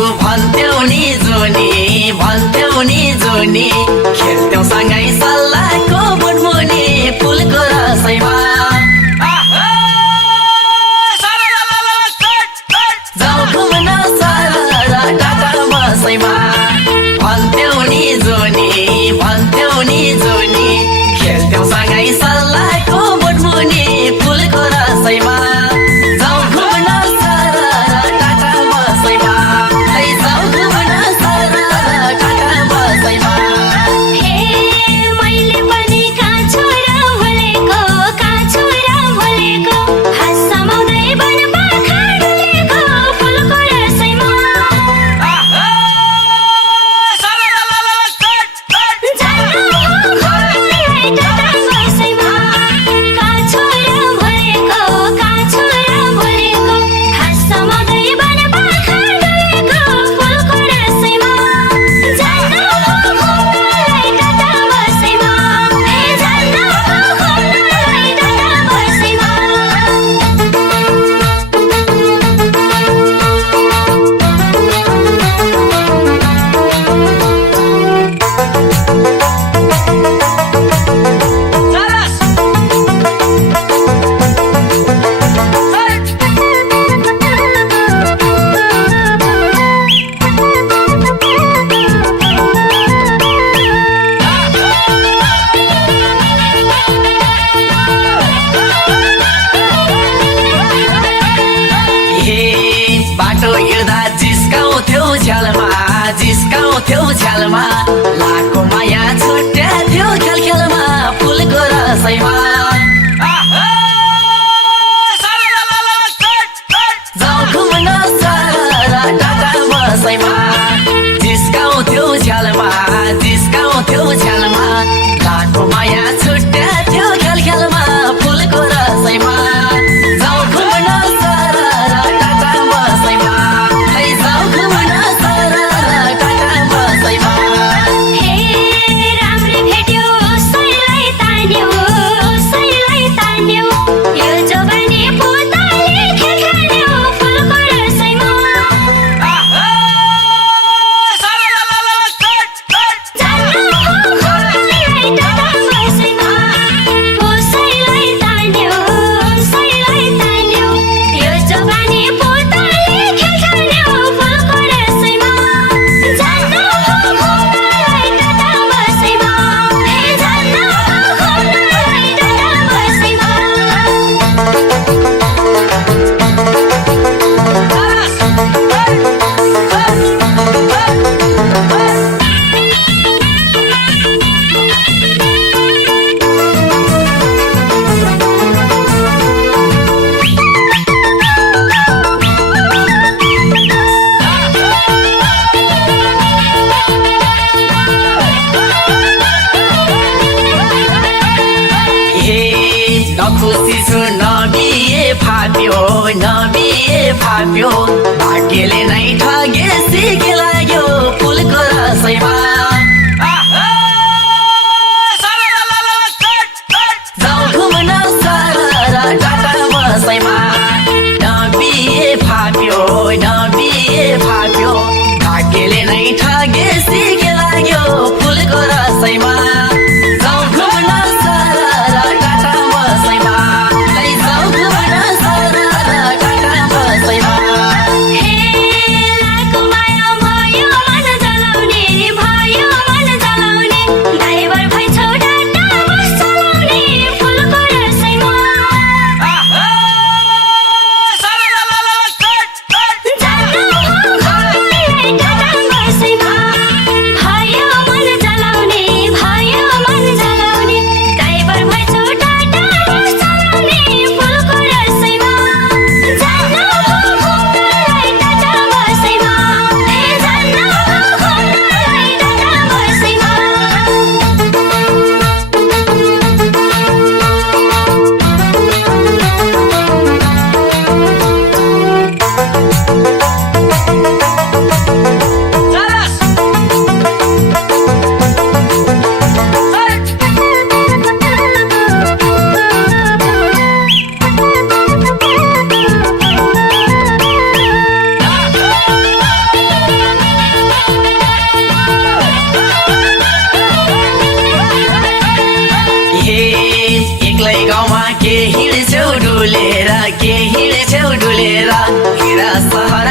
जान्छु भन्थ्यौ नि जोनी खेल्थ्यौ सँगै सल्लाहको मुनमुनी फुलको रसैमा जाउँ घुम्न सारा टाटा बसैमा भन्थ्यौ नि जोनी खेल्थ्यौ सँगै सल्लाहको मुनमुनी फुलको रसैमा जाउँ घुम्न सारा टाटा बसैमा जाउँ घुम्न सारा टाटा बसैमा मैले पनि काँचो र भोलेको हाँस समाउँदै बनपाखा डुलेको फुलको रसैमा बाटो हिँड्दा जिस्काउँथ्यौ झ्यालमा लाखो माया छुट्याथ्यौ खेलमा फुलको रसैमा जाउँ घुम्न सारा टाटा बसैमा जिस्काउँथ्यौ झ्यालमा लाखो माया छुट्याथ्यौ खेलमा फुलको रसैमा जाउँ घुम्न सारा टाटा बसैमा जाउँ घुम्न सारा टाटा बसैमा राम्री भेट्यो उसैलाई तान्यो यो जवानी पोताले खेल्यो फुलको रसैमा उसैलाई तान्यो यो जवानी पोताले खेल्यो फुलको रसैमा खुसी छु नबिए फाप्यो भाग्यले नै ठगे सिके लाग्यो फुलको रसैमा जाउँ घुम्न सारा टाटा बसैमा नबिए फाप्यो भाग्यले नै ठगे सिके लाग्यो फुलको रसैमा जाउँ घुम्न सारा टाटा बसैमा जाउँ घुम्न सारा टाटा बसैमा लाखो माया छेउ डुलेर हिँड सहर